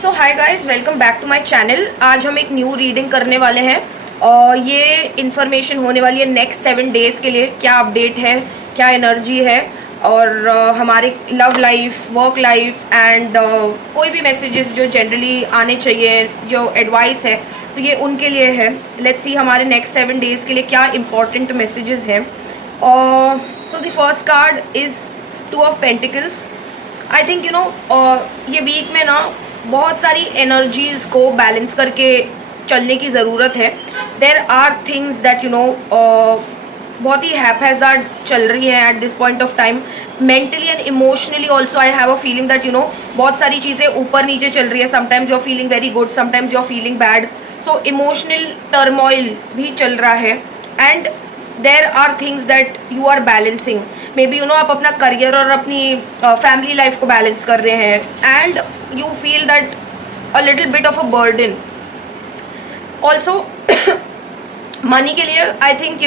So hi guys, welcome back to my channel. आज हम एक न्यू रीडिंग करने वाले हैं और ये इन्फॉर्मेशन होने वाली है नेक्स्ट 7 डेज़ के लिए। क्या अपडेट है, क्या एनर्जी है और हमारे love life, work life and कोई भी मैसेजेस जो जनरली आने चाहिए, जो एडवाइस है, तो ये उनके लिए है। लेट्स सी हमारे नेक्स्ट 7 डेज़ के लिए क्या इंपॉर्टेंट मैसेजेस हैं। So the first card is two of pentacles. I think ये वीक में ना बहुत सारी एनर्जीज़ को बैलेंस करके चलने की ज़रूरत है। देर आर थिंग्स दैट बहुत ही हैपहैज़ार्ड चल रही है at this point of time. Mentally and emotionally also I have a feeling that बहुत सारी चीज़ें ऊपर नीचे चल रही है। Sometimes you are feeling very good, sometimes you are feeling bad. So emotional turmoil भी चल रहा है and there are things that you are balancing. Maybe आप अपना करियर और अपनी फैमिली लाइफ को बैलेंस कर रहे हैं and you feel that a little bit of a burden also. Money के लिए आई थिंक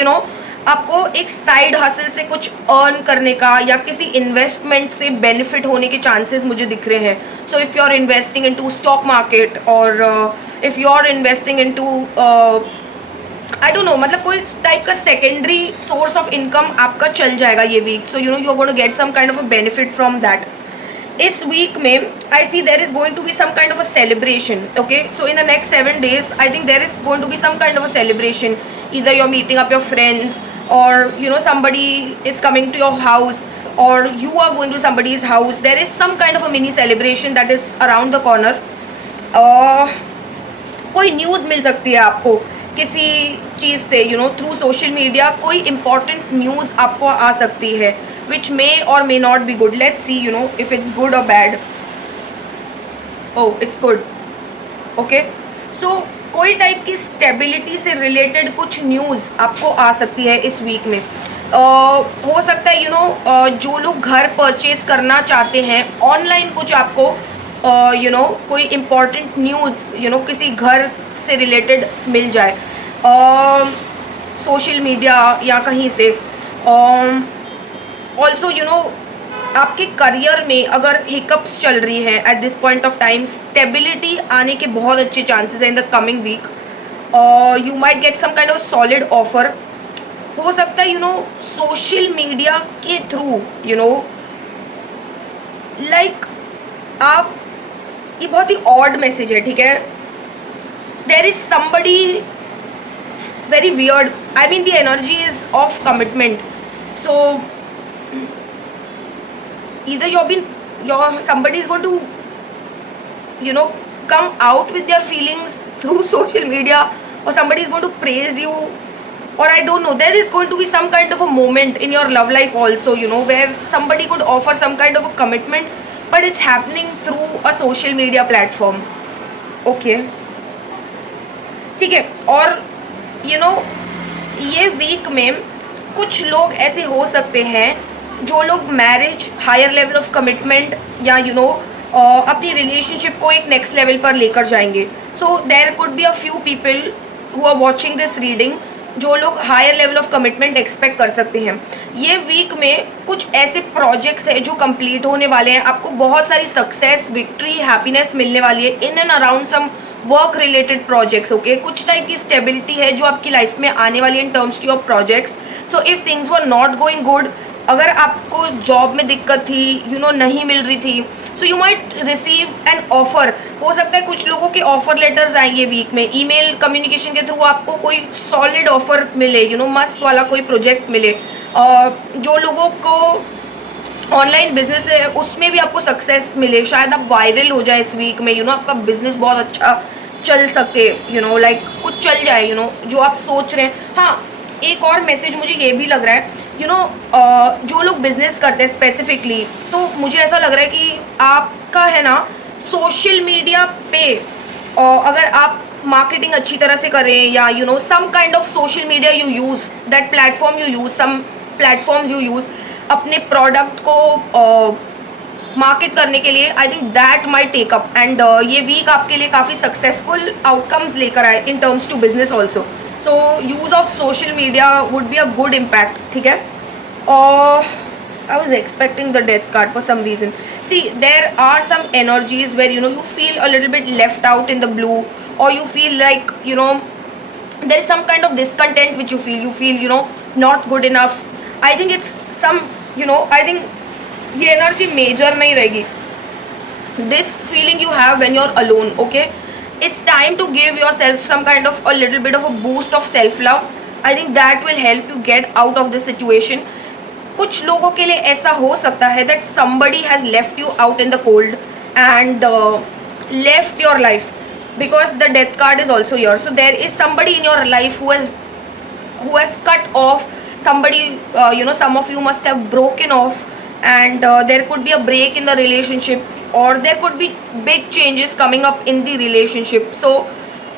आपको एक साइड हसल से कुछ अर्न करने का या किसी इन्वेस्टमेंट से बेनिफिट होने के चांसेस मुझे दिख रहे हैं। So if you are investing into stock market और if you are investing into I don't know, मतलब कोई टाइप का सेकेंडरी सोर्स ऑफ इनकम आपका चल जाएगा ये week. So you are going to get some kind of a benefit from that. इस week में I see there is going to be some kind of a celebration. Okay, so in the next 7 days I think there is going to be some kind of a celebration. either you're meeting up your friends or somebody is coming to your house or you are going to somebody's house. There is some kind of a mini celebration that is around the corner. कोई news मिल सकती है आपको किसी चीज़ से, through social media कोई important news आपको आ सकती है विच मे और may not be good. Let's see if it's good और bad. Oh, it's good. Okay, so कोई टाइप की स्टेबिलिटी से रिलेटेड कुछ न्यूज़ आपको आ सकती है इस वीक में। हो सकता है जो लोग घर परचेज करना चाहते हैं ऑनलाइन, कुछ आपको कोई इम्पॉर्टेंट न्यूज़ किसी घर से रिलेटेड मिल जाए सोशल मीडिया या कहीं से। ऑल्सो आपके करियर में अगर हिकअप्स चल रही हैं at this point of time, stability आने के बहुत अच्छे चांसेस हैं in the coming week. You might get some kind of solid offer. हो सकता है सोशल मीडिया के थ्रू लाइक आप, ये बहुत ही ऑड मैसेज है, ठीक है। There is somebody very weird, I mean the energy is of commitment. So either somebody is going to come out with their feelings through social media, or somebody is going to praise you, or I don't know, there is going to be some kind of a moment in your love life also where somebody could offer some kind of a commitment, but it's happening through a social media platform. Okay, ठीक है। और ये week में कुछ लोग ऐसे हो सकते हैं जो लोग marriage, higher level of commitment या अपनी रिलेशनशिप को एक नेक्स्ट लेवल पर लेकर जाएंगे। So there could be a few people who are watching this reading जो लोग higher level of commitment expect कर सकते हैं। ये वीक में कुछ ऐसे प्रोजेक्ट्स हैं जो कंप्लीट होने वाले हैं। आपको बहुत सारी सक्सेस, विक्ट्री, हैप्पीनेस मिलने वाली है in and around some work related projects. Okay, कुछ टाइप की स्टेबिलिटी है जो आपकी लाइफ में आने वाली है in terms of projects. So if things were not going good, अगर आपको जॉब में दिक्कत थी, नहीं मिल रही थी, so you might receive an offer. हो सकता है कुछ लोगों के ऑफर लेटर्स आए ये वीक में, ईमेल कम्युनिकेशन के थ्रू आपको कोई सॉलिड ऑफर मिले, मस्त वाला कोई प्रोजेक्ट मिले। जो लोगों को ऑनलाइन बिजनेस है उसमें भी आपको सक्सेस मिले, शायद आप वायरल हो जाए इस वीक में, आपका बिजनेस बहुत अच्छा चल सके, लाइक कुछ चल जाए, जो आप सोच रहे हैं। हाँ, एक और मैसेज मुझे ये भी लग रहा है, जो लोग बिजनेस करते हैं स्पेसिफिकली, तो मुझे ऐसा लग रहा है कि आपका है ना सोशल मीडिया पे अगर आप मार्केटिंग अच्छी तरह से करें या some kind of social media you use, that platform you use, some platforms you use अपने प्रोडक्ट को मार्केट करने के लिए, I think that might take up and ये वीक आपके लिए काफ़ी सक्सेसफुल आउटकम्स लेकर आए in terms to business also. So use of social media would be a good impact, ठीक है। और I was expecting the death card for some reason. See, there are some energies where you feel a little bit left out in the blue, or you feel like there is some kind of discontent which you feel not good enough. I think it's some I think ये energy major नहीं रहेगी. This feeling you have when you're alone, okay, it's time to give yourself some kind of a little bit of a boost of self love. I think that will help you get out of this situation. कुछ लोगों के लिए ऐसा हो सकता है that somebody has left you out in the cold and left your life, because the death card is also here. So there is somebody in your life who has cut off somebody. Some of you must have broken off, and there could be a break in the relationship, or there could be big changes coming up in the relationship. So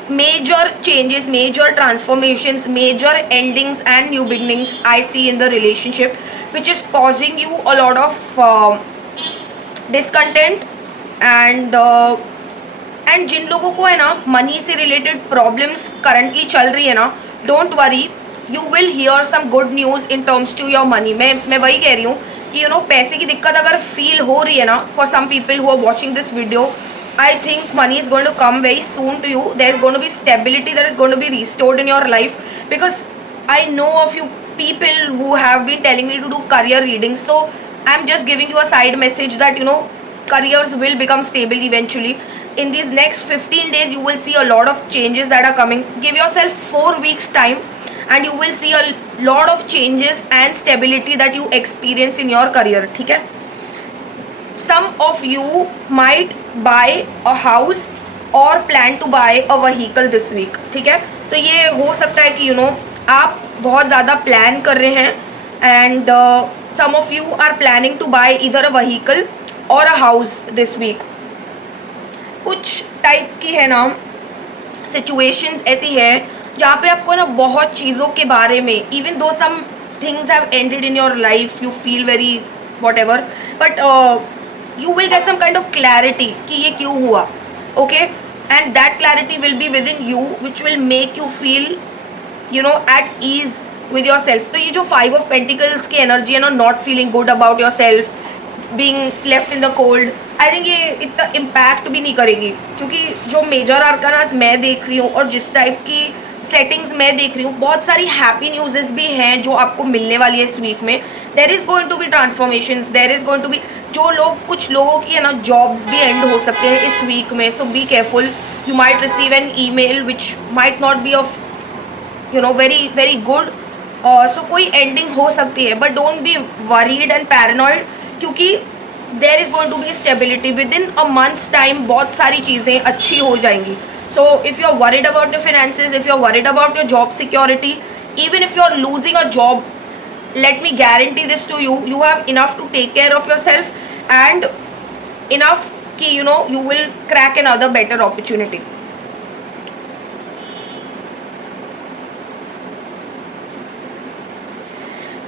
major changes, major transformations, major endings and new beginnings I see in the relationship, which is causing you a lot of discontent. And जिन लोगों को है ना money से related problems currently चल रही है ना, don't worry, you will hear some good news in terms to your money. मैं वही कह रही हूँ कि पैसे की दिक्कत अगर फील हो रही है ना, for some people who are watching this video, I think money is going to come very soon to you. There is going to be stability that is going to be restored in your life, because I know a few people who have been telling me to do career readings. So I'm just giving you a side message that careers will become stable eventually. In these next 15 days you will see a lot of changes that are coming. Give yourself 4 weeks time and you will see a lot of changes and stability that you experience in your career. ठीक है? Some of you might buy a house or plan to buy a vehicle this week. ठीक है, तो ये हो सकता है कि आप बहुत ज़्यादा प्लान कर रहे हैं, and some of you are planning to buy either a vehicle or a house this week. कुछ टाइप की है ना सिचुएशंस ऐसी है जहाँ पे आपको ना बहुत चीज़ों के बारे में, even though some things have ended in your life, you feel very whatever, but you will get some kind of clarity कि ये क्यों हुआ, okay, and that clarity will be within you, which will make you feel at ease with yourself. तो ये जो 5 of Pentacles की energy है ना, not feeling good about yourself, being left in the cold, I think ये इतना impact भी नहीं करेगी, क्योंकि जो मेजर आर्कानास मैं देख रही हूँ और जिस टाइप की सेटिंग्स मैं देख रही हूँ, बहुत सारी हैप्पी न्यूज़ेस भी हैं जो आपको मिलने वाली है इस वीक में. There is going to be transformations, there is going to be कुछ लोगों की है ना जॉब्स भी एंड हो सकते हैं इस वीक में. So be careful, you might receive an email which might not be of very very good. So कोई एंडिंग हो सकती है, but don't be worried and paranoid, क्योंकि there is going to be stability. Within a month's time बहुत सारी चीज़ें अच्छी हो जाएंगी. So if you're worried about your finances, if you're worried about your job security, even if you're losing a job, let me guarantee this to you, you have enough to take care of yourself and enough ki you will crack another better opportunity.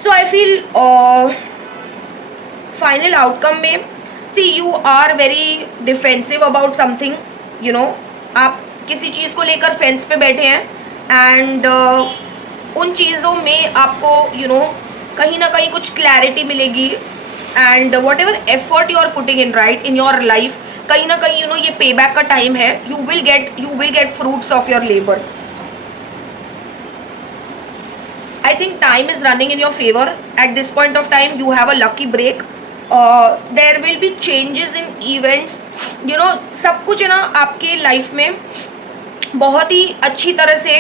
So I feel final outcome में, see, you are very defensive about something, आप किसी चीज़ को लेकर fence पे बैठे हैं, and उन चीज़ों में आपको कहीं ना कहीं कुछ क्लैरिटी मिलेगी, and whatever effort you are putting in right in your life, कहीं ना कहीं ये पे बैक का टाइम है. You will get fruits of your labour. I think time is running in your favour at this point of time. You have a lucky break. There will be changes in events. सब कुछ है ना आपके life में बहुत ही अच्छी तरह से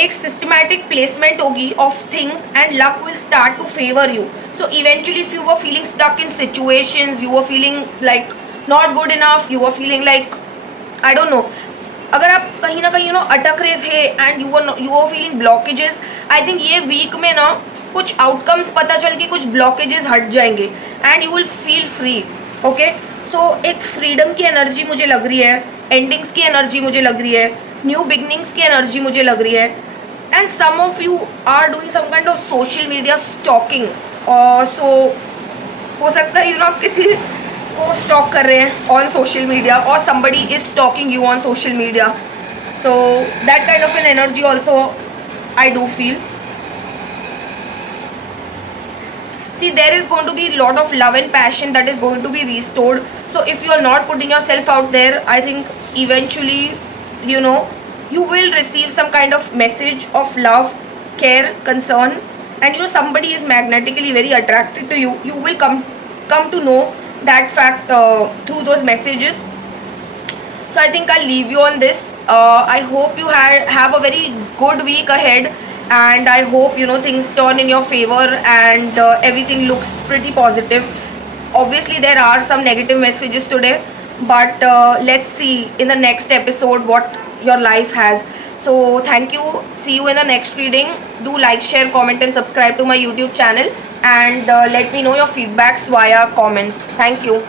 एक सिस्टमैटिक प्लेसमेंट होगी of things, and luck will start to favour you. So eventually if you were feeling stuck in situations, you were feeling like not good enough, you were feeling like I don't know, अगर आप कहीं ना कहीं अटक रहे थे and you were feeling blockages, I think ये week में ना कुछ आउटकम्स पता चल के कुछ ब्लॉकेजेस हट जाएंगे and you will feel free. Okay, so एक फ्रीडम की एनर्जी मुझे लग रही है, एंडिंग्स की एनर्जी मुझे लग रही है, न्यू बिगनिंग्स की एनर्जी मुझे लग रही है, and some of you are doing some kind of social media stalking. So हो सकता है आप किसी को स्टॉक कर रहे हैं ऑन सोशल मीडिया, और somebody is stalking you on social media. So that kind of an energy also I do feel. See, there is going to be a lot of love and passion that is going to be restored. So if you are not putting yourself out there, I think eventually, you know, you will receive some kind of message of love, care, concern, and you know somebody is magnetically very attracted to you. You will come to know that fact through those messages. So I think I'll leave you on this. I hope you have a very good week ahead, and I hope you know things turn in your favor and everything looks pretty positive. Obviously there are some negative messages today, but let's see in the next episode what your life has. So thank you. See you in the next reading. Do like, share, comment and subscribe to my YouTube channel, and let me know your feedbacks via comments. Thank you.